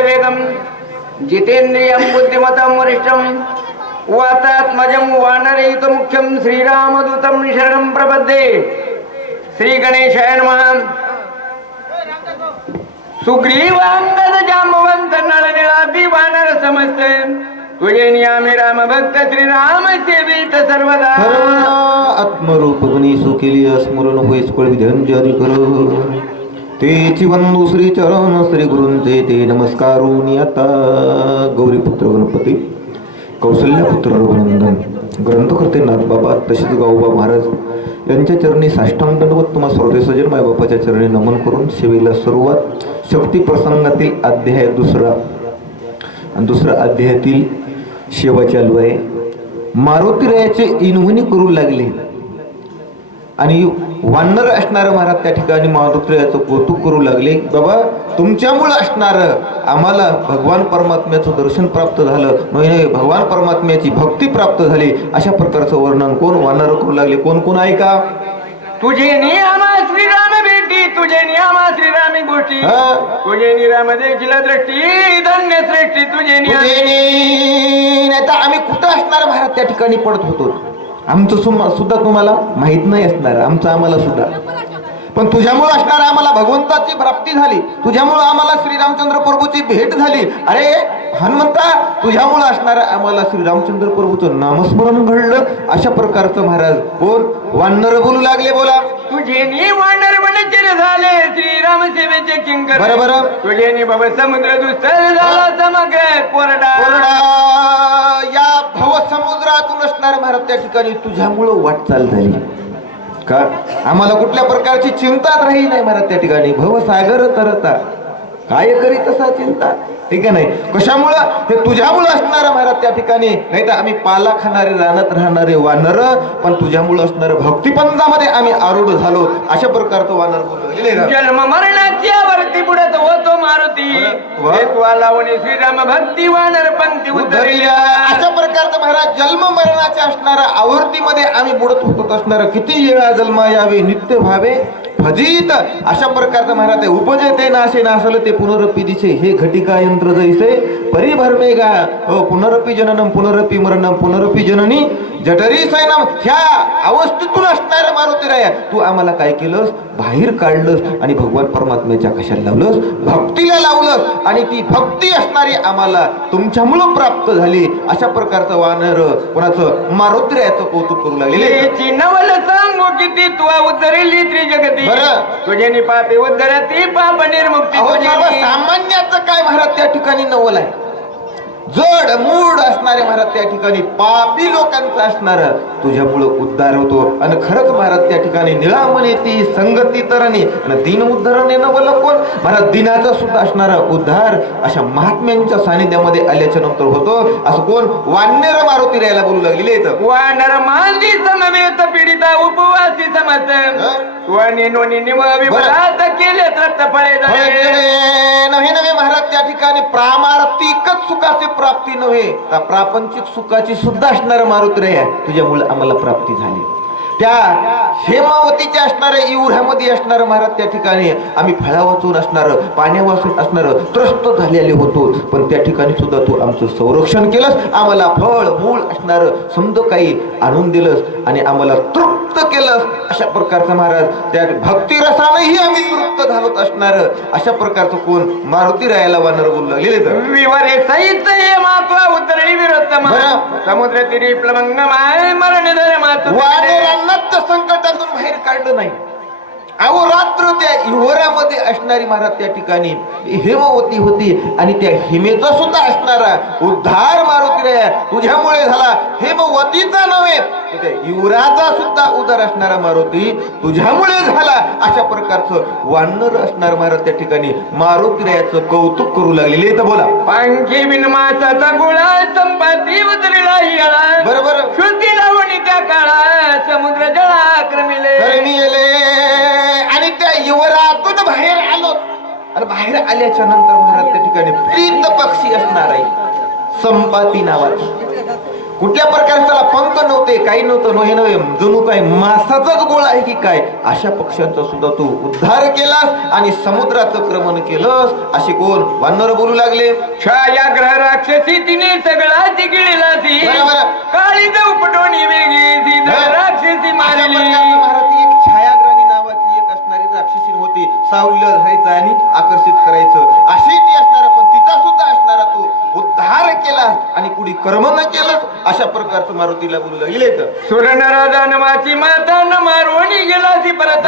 वेगम जितेंद्रियम बुद्धिमतम जितेंद्रियं बुद्धिमतं वरिष्ठं वातात्मजं वानरयुतमुख्यं शरण प्रबद्धे श्री गणेशाय महान सुग्रीवांगद जामवंत नळनिळादी वानर समस्त तुझे नियामे राम भक्त श्री राम सेवित सर्वदा आत्मरूप गुणी केली स्मरण होईस स्कळ विधान जारी कर। तेची वंदू श्री चरण श्री गुरूंचे ते नमस्कारून आता. गौरीपुत्र गणपती. कौशल्यपुत्र रघुनंदन. ग्रंथकर्ते नाथबाबा तसेच गाऊबा महाराज. यांच्या चरणी साष्टांग दंडवत तुम्हा श्रोते सजन मायबापाच्या चरणी नमन करून सेवेला सुरुवात. शक्ती प्रसंगातील अध्याय दुसरा. आणि दुसरा अध्यायातील शेवा चालू आहे. मारुतीरायाचे इनवणी करू लागले. आणि वानर असणार महाराज त्या ठिकाणी मारुतीरायाचं कौतुक करू लागले. बाबा तुमच्यामुळं असणार आम्हाला भगवान परमात्म्याचं दर्शन प्राप्त झालं. नाही, भगवान परमात्म्याची भक्ती प्राप्त झाली. अशा प्रकारचं वर्णन कोण वानर करू लागले? कोण कोण ऐका तुझे नियमा श्रीराम भेटी तुझे नियमा श्रीरामी गोष्टी. तुझे निराम देखील दृष्टी धन्य श्रेष्ठी तुझे नियम आम्ही कुठं असणार? महाराज त्या ठिकाणी पडत होतो. आमचं सुम- सुद्धा तुम्हाला माहीत नाही असणार आमचं आम्हाला सुद्धा. पण तुझ्यामुळे असणार आम्हाला भगवंताची प्राप्ती झाली. तुझ्यामुळे आम्हाला श्रीरामचंद्र प्रभूची भेट झाली. अरे हनुमंता तुझ्यामुळे असणार आम्हाला श्रीरामचंद्र प्रभूचं नामस्मरण घडलं. अशा प्रकारचं महाराज कोण? वानर बोलू लागले बोला. तुझे वानर वनचर झाले श्रीराम सेवेचे किंकर. बरं बरं. तुझे बाबा समुद्र दुस्तर झाला. त्या ठिकाणी तुझ्यामुळं वाटचाल झाली. का? आम्हाला कुठल्या प्रकारची चिंताच राही नाही मला त्या ठिकाणी. भवसागर तरता. काय करी तसा चिंता? ठीक आहे नाही? कशामुळं? हे तुझ्यामुळं असणार महाराज त्या ठिकाणी. नाही तर आम्ही पाला खाणारे रानात राहणारे वानर पण तुझ्यामुळं असणार भक्तिपंथामध्ये आम्ही आरूढ झालो. अशा प्रकारचं वानर जन्म मरणाच्या वरती बुडत होतो मारुती. लावणी श्रीराम भक्ती वानर उतरल्या अशा प्रकारचं महाराज जन्म मरणाच्या असणाऱ्या आवर्तीमध्ये आम्ही बुडत होत असणार किती वेळा जन्म यावे नित्य व्हावे? फजित अशा प्रकारचं महाराज उपजेते उपजे ते नाशे नासलं ते पुनरपी दिसे हे घटिका यंत्र जैसे परिभरमे गा हो पुनरपी जननम पुनरपी मरणम पुनरपी जननी। जठरी सैनम ह्या अवस्थेतून असणाऱ्या मारुती राया तू आम्हाला काय केलंस? बाहेर काढलंस आणि भगवान परमात्म्याच्या कशाला लावलंस? भक्तीला लावलंस आणि ती भक्ती असणारी आम्हाला तुमच्यामुळं प्राप्त झाली. अशा प्रकारचं वानर कोणाचं? मारुती रायाचं कौतुक करू लागलेले तिची नवल सांगू किती तू उद्धरली त्रिजगती. बरं. तुझे नि पापे उद्धरती पाप निर्मुक्ती अहो तुझे नि- सामान्याचं काय महाराज त्या ठिकाणी नवल आहे? जड मूड असणारे महाराज त्या ठिकाणी पापी लोकांचं असणार. तुझ्यामुळं उद्धार होतो. आणि खरंच महाराज त्या ठिकाणी निळामण ती संगती तरणी आणि दिन उद्धारणे नवल कोण महाराज दिनाचा सुद्धा असणारा उद्धार अशा महात्म्यांच्या सानिध्यामध्ये आल्याच्यानंतर होतो. असं कोण? वान्यर मारुती राहायला बोलू लागलेले वानर मांदी समवेत पीडिता उपवासी समत नोनी विभरात केले फळे नव्हे नव्हे महाराज त्या ठिकाणी प्रामार्थिकच सुखाची प्राप्ती नव्हे तर प्रापंचिक सुखाची सुद्धा असणारं मारुत्र आहे. तुझ्यामुळे आम्हाला प्राप्ती झाली. त्या हेमावतीच्या असणाऱ्या इवऱ्यामध्ये असणार महाराज त्या ठिकाणी. आम्ही फळा वाचून असणार पाण्या वाचून असणार त्रस्त झालेले होतो. पण त्या ठिकाणी सुद्धा तू आमचं संरक्षण केलंस. आम्हाला फळ मूळ असणार समज काही आणून दिलंस आणि आम्हाला तृप्त केलंस. अशा प्रकारचं महाराज त्या भक्ती रसानंही आम्ही तृप्त झालोत असणार. अशा प्रकारचं कोण मारुती रायाला वानर बोलू लागलेले तर. विवरे सहित हे मात्वा उतरली. समुद्र तिरी प्लवंगमाय मरण धर मातु वानरांना त्या संकटातून बाहेर काढलं नाही. अहो रात्र त्या हिवऱ्यामध्ये असणारी महाराज त्या ठिकाणी हेमवती होती आणि त्या हिमेचा सुद्धा असणारा उद्धार मारुती रे तुझ्यामुळे झाला. हेमवतीचा नव्हे त्या युवराचा सुद्धा उद्धार असणारा मारुती तुझ्यामुळे झाला. अशा प्रकारचं वानर असणार महाराज त्या ठिकाणी. मारुती रायाचं कौतुक करू लागलेले तर बोला. पांखी बिनमासाचा गोळा संपाती उतरला हिळा बरोबर. शुद्धी त्या काळा समुद्र जळा क्रमिले येले. आणि त्या युवरातून बाहेर आलो. आणि बाहेर आल्याच्यानंतर महाराज त्या ठिकाणी प्रीत पक्षी असणार आहे. संपाती नावाचा. कुठल्या प्रकारे त्याला पंख नव्हते काही नव्हतं हे नव्हे. जणू काय मासाचाच गोळा आहे की काय? अशा पक्ष्यांचा सुद्धा तू उद्धार केलास आणि समुद्राचं क्रमण केलंस. असे कोण वानर बोलू लागले? छायाग्रह राक्षसी तिने सगळा बरोबर. काळी चौपटोणी वेगळी? राक्षसी मारली. एक छायाग्राणी नावाची एक असणारी राक्षसी होती सावल्य धरायचं आणि आकर्षित करायचं. अशी ती असणारा उद्धार केला आणि कुणी कर्म न केलं अशा प्रकारचं मारुतीला बोलू लागले तर सुरनरा दानवाची माता न मारवणी गेला ती परत.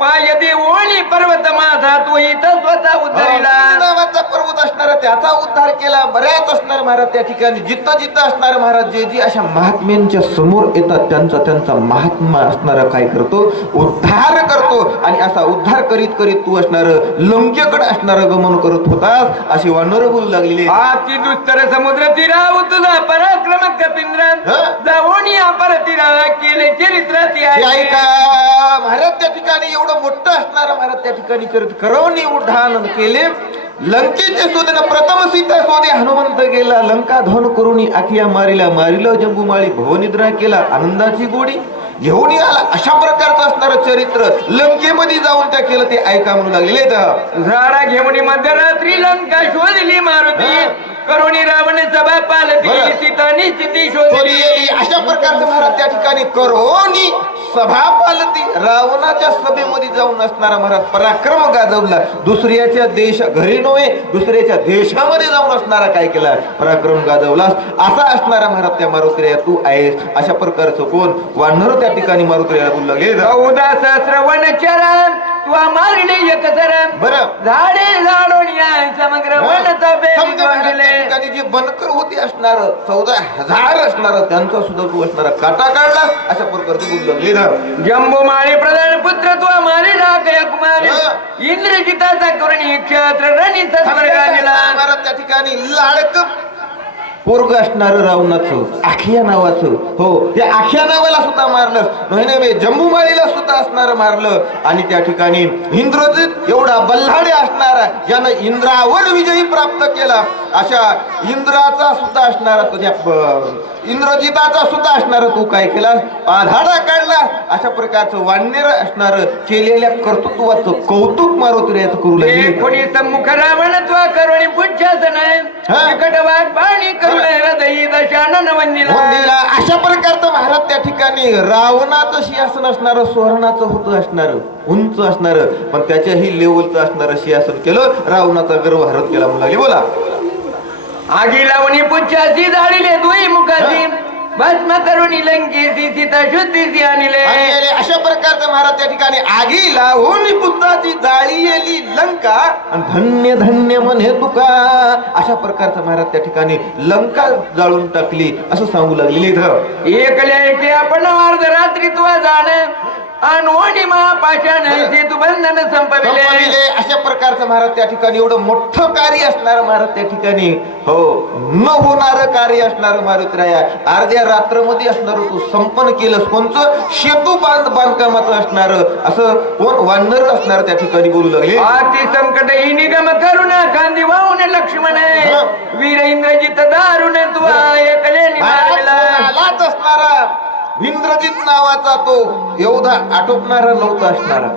पाय ते ओळी पर्वत माझा तो इथं स्वतः उद्धरिला नावाचा पर्वत असणारा त्याचा उद्धार केला बऱ्याच असणार महाराज त्या ठिकाणी. जिथं जिथं असणार महाराज जे जे अशा महात्म्यांच्या समोर येतात. त्यांचा त्यांचा महात्मा असणारा काय करतो? उद्धार करतो. आणि असा उद्धार करीत करीत तू असणार लंकेकडे असणार गमन करत होतास अशी वानर बोलू लागलेली आती दुस्तर समुद्र तीरा तुझा पराक्रम कपिंद्र हा? जाऊन या परतीरा केले चरित्राती हे आहे. ऐका महाराज त्या ठिकाणी एवढं मोठं असणार महाराज त्या ठिकाणी. करत करवणी उड्डाण केले. लंकेचे शोधन प्रथम सीता शोधे हनुमंत गेला लंका धन करून आखिया मारिला मारिलो जंबुमाळी भवनिद्रा केला आनंदाची गोडी. घेऊन आला अशा प्रकारचं असणारं चरित्र लंकेमध्ये जाऊन त्या केलं ते ऐका म्हणू लागले झाडा घेऊन मध्यरात्री लंका शोधली मारुती. करुणी रावण सभा पालती. सीता निश्चिती शोधली. अशा प्रकारचं महाराज त्या ठिकाणी करोनी सभा पालती. रावणाच्या सभेमध्ये जाऊन असणारा महाराज पराक्रम गाजवला. दुसऱ्याच्या देश घरी नव्हे दुसऱ्याच्या देशामध्ये जाऊन असणारा काय केला? पराक्रम गाजवलास असा असणारा महाराज त्या मारुत्र्या तू आहेस. अशा प्रकारचं कोण? वानर त्या ठिकाणी मारुतीला बोलू लागले. चरण तुला मारले एक बरं. झाडे झाडून या समग्र वन तपे समजा महाराज त्या विखुरले. ठिकाणी जे बनकर होती असणार चौदा हजार असणार त्यांचा सुद्धा तू असणारा काटा काढला अशा प्रकारचं जम्बो माळी प्रधान पुत्र तुला मारे डाकया कुमार. इंद्रजिताचा करून क्षत्र रणी सत्वर्गा दिला महाराज त्या ठिकाणी लाडक पोरग असणार रावणाचं आखिया नावाचं. हो त्या आखिया नावाला सुद्धा मारलं. नाही नव्हे जम्बूमाळीला सुद्धा असणार मारलं. आणि त्या ठिकाणी इंद्रजित एवढा बल्हाडे असणारा ज्यानं इंद्रावर विजयी प्राप्त केला. अशा इंद्राचा सुद्धा असणारा तुझ्या इंद्रजिताचा सुद्धा असणार तू काय केला? आधाडा काढला. अशा प्रकारचं वाणेर असणार केलेल्या कर्तृत्वाचं कौतुक मारुती करू लागले. कोणी सम्मुख रावण करुणी पाणी हृदयी दशानन वंदिला अशा प्रकारचं महाराज त्या ठिकाणी रावणाचं सिंहासन असणार सुवर्णाचं होतं असणार उंच असणार. पण त्याच्याही लेवलचं असणार सिंहासन केलं रावणाचा गर्व हरत केला म्हणून लागले. बोला. आगी लावणी पुच्छासी जाळीले दुई मुखासी भस्म करुणी लंकेसी सीता शुद्धीसी आणले. अशा प्रकारचं महाराज त्या ठिकाणी आगी लावून पुत्राची जाळी येली लंका. आणि धन्य धन्य म्हणे तुका. अशा प्रकारचं महाराज त्या ठिकाणी लंका जाळून टाकली. असं सांगू लागलेली इथं एकल्या एकटे आपण अर्ध रात्री तुला जाण. अनवणी महापाषाण सेतू बंधन संपविले. संपविले. अशा प्रकारचं महाराज त्या ठिकाणी एवढं मोठं कार्य असणार महाराज त्या ठिकाणी. हो न होणार कार्य असणार मारुतीराया अर्ध्या रात्रमध्ये असणार तू संपन्न केलंस. कोणचं? शेतू बांध बांधकामाचं असणार. असं कोण वानर असणार त्या ठिकाणी बोलू लागले. आती संकट ही निगम करुण कांदी वाहून लक्ष्मण. हा. वीर इंद्रजित दारुण तुवा एकले निभाविला असणारा. इंद्रजित नावाचा तो एवढा आटोपणारा नव्हता असणारा.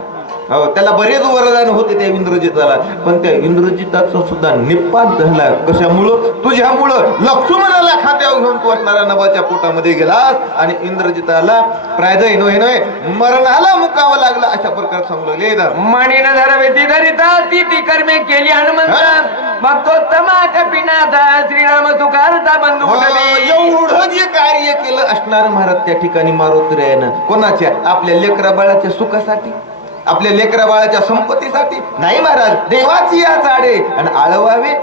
हो त्याला बरेच वरदान होते त्या इंद्रजिताला. पण त्या इंद्रजिताचा सुद्धा निपात झाला. कशामुळं? तुझ्यामुळं. लक्ष्मणाला खात्यावर घेऊन तू असणारा नवाच्या पोटामध्ये गेलास आणि इंद्रजिताला प्रायदय नव्हे नव्हे मरणाला मुकावं लागला अशा प्रकारे इथं. मणीन धरवेती धरिता ती ती कर्मे केली हनुमंत. मग तो तमा कपिनाथा श्रीराम सुखारता बंधू हो. एवढं जे कार्य केलं असणार महाराज त्या ठिकाणी मारुतीरायानं कोणाच्या? आपल्या लेकरा बाळाच्या सुखासाठी. आपल्या लेकरा बाळाच्या संपत्तीसाठी. नाही महाराज देवाची या झाडे आणि आळवावे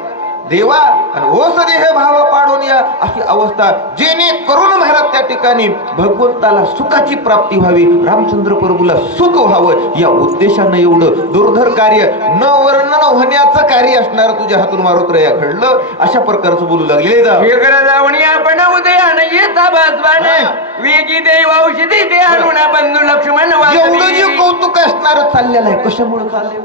देवा आणि ओस देह भाव पाडून या अशी अवस्था जेणे करून महाराज त्या ठिकाणी भगवंताला सुखाची प्राप्ती व्हावी रामचंद्र प्रभूला सुख व्हावं या उद्देशानं एवढं दुर्धर कार्य न वर्णन होण्याचं कार्य असणार तुझ्या हातून मारुतीराया घडलं. अशा प्रकारचं बोलू लागले आपण उदयान येता भासवान हा. वेगी देव औषधी ते आणून बंधू लक्ष्मण एवढं जे. कौतुक असणार चाललेलं आहे. कशामुळे चाललंय?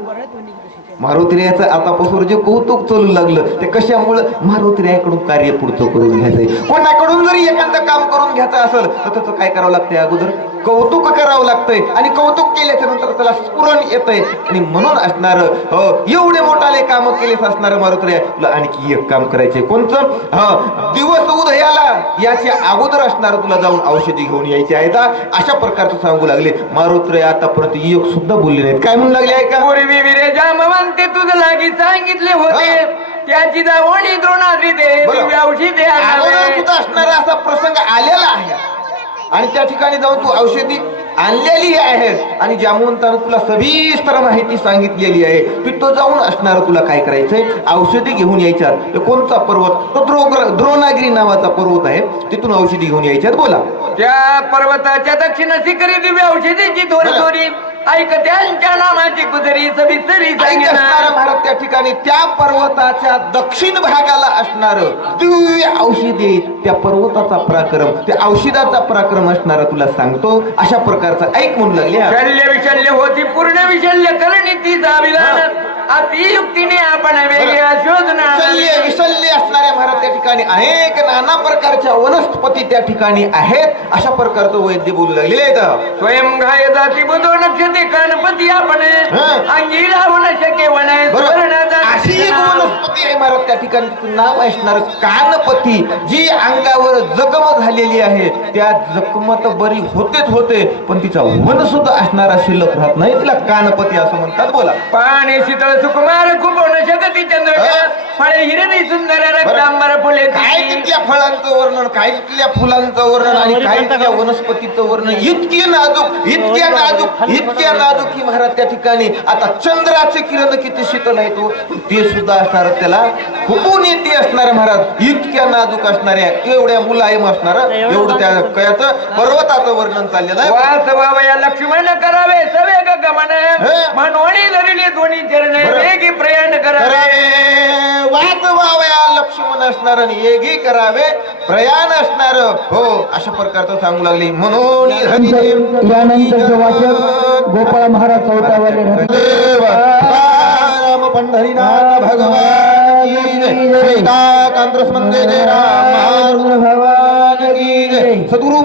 मारुतीरायाचं आतापासून जे कौतुक चालू लागलं ते कशामुळं मारुतीरायाकडून कार्य पुढचं करून घ्यायचंय? कोणाकडून जरी एखादं काम करून घ्यायचं असेल तर त्याचं काय करावं लागतंय अगोदर? कौतुक करावं लागतंय आणि कौतुक केल्याच्यानंतर त्याला स्फुरण येतंय. आणि म्हणून असणार हो, एवढे मोठाले काम केलेच असणार मारुतीराय तुला आणखी एक काम करायचंय. कोणतं दिवस उदयाला याच्या अगोदर असणार तुला जाऊन औषधी घेऊन यायची आहे हा. अशा प्रकारचं सांगू लागले. मारुतीराय आतापर्यंत एक सुद्धा बोलले नाहीत. काय म्हणू लागले ऐका? पूर्वी जामवंते तुझ लागी सांगितले होते. त्याची दावणी द्रोणाद्री दे बरं. दिव्य औषधे अगोदर आणावे. सुद्धा असणारा असा प्रसंग आलेला आहे. आणि त्या ठिकाणी जाऊन तू औषधी आणलेली आहे. आणि जामवंतानं तुला सविस्तर माहिती सांगितलेली आहे. तिथं जाऊन असणार तुला काय करायचंय? औषधी घेऊन यायच्यात ते कोणता पर्वत? तो द्रोग्र द्रोणागिरी नावाचा पर्वत आहे. तिथून औषधी घेऊन यायच्यात बोला. त्या पर्वताच्या दक्षिण शिखरी दिव्य औषधीची थोडी बरं. थोडी ऐक त्यांच्या नामाची ऐक असणारा सांगितलं महाराज त्या ठिकाणी त्या पर्वताच्या दक्षिण भागाला असणार दिव्य औषधी त्या पर्वताचा पराक्रम त्या औषधाचा पराक्रम असणारा तुला सांगतो. अशा प्रकारचा ऐक म्हणू लागले. शल्य विशल्य होती पूर्ण विशल्य करणी तिचा विधान अतियुक्तीने आपण वेगळ्या शोधून आणावे. विशल्य असणाऱ्या महाराज त्या ठिकाणी अनेक नाना प्रकारच्या वनस्पती त्या ठिकाणी आहेत. अशा प्रकारचं वैद्य बोलू लागलेले आहेत. स्वयं घाय जाती बुधो नक्षते गणपती आपण. अंगी लावू न शके वन. आहे महाराज त्या ठिकाणी. नाव असणार कानपती जी अंगावर जखम झालेली आहे त्या जखमात बरी होतेच होते पण तिचा वन सुद्धा असणारा शिल्लक राहत नाही तिला कानपती असं म्हणतात बोला. पाणी शीतळ सुकुमार खूप हं. फळे हिरणी सुंदर रक्तांबर फुले काय तिथल्या फळांचं वर्णन काय तिथल्या फुलांचं वर्णन आणि काय तिथल्या वनस्पतीचं वर्णन? इतके नाजूक इतक्या नाजूक इतक्या नाजूक की महाराज त्या ठिकाणी आता चंद्राचे किरण किती शीतल आहे तो ते सुद्धा असणार त्याला फुकून येते असणार महाराज. इतक्या नाजूक असणाऱ्या एवढ्या मुलायम असणार एवढं त्या कयाचं पर्वताचं वर्णन चाललेलं आहे. लक्ष्मण करावे सवेग गमन हं. म्हणून धरले दोन्ही चरण. वेगी प्रयाण करावे. लक्ष्मण असणार आणि येगी करावे प्रयाण असणार. हो अशा प्रकारचं सांगू लागली. म्हणून यानंतरचं गोपाळ महाराज देव राम पंढरीनाथ भगवान की जय. सीता कांद्रस मंदिर जय राम मारुती भगवान सद्गुरु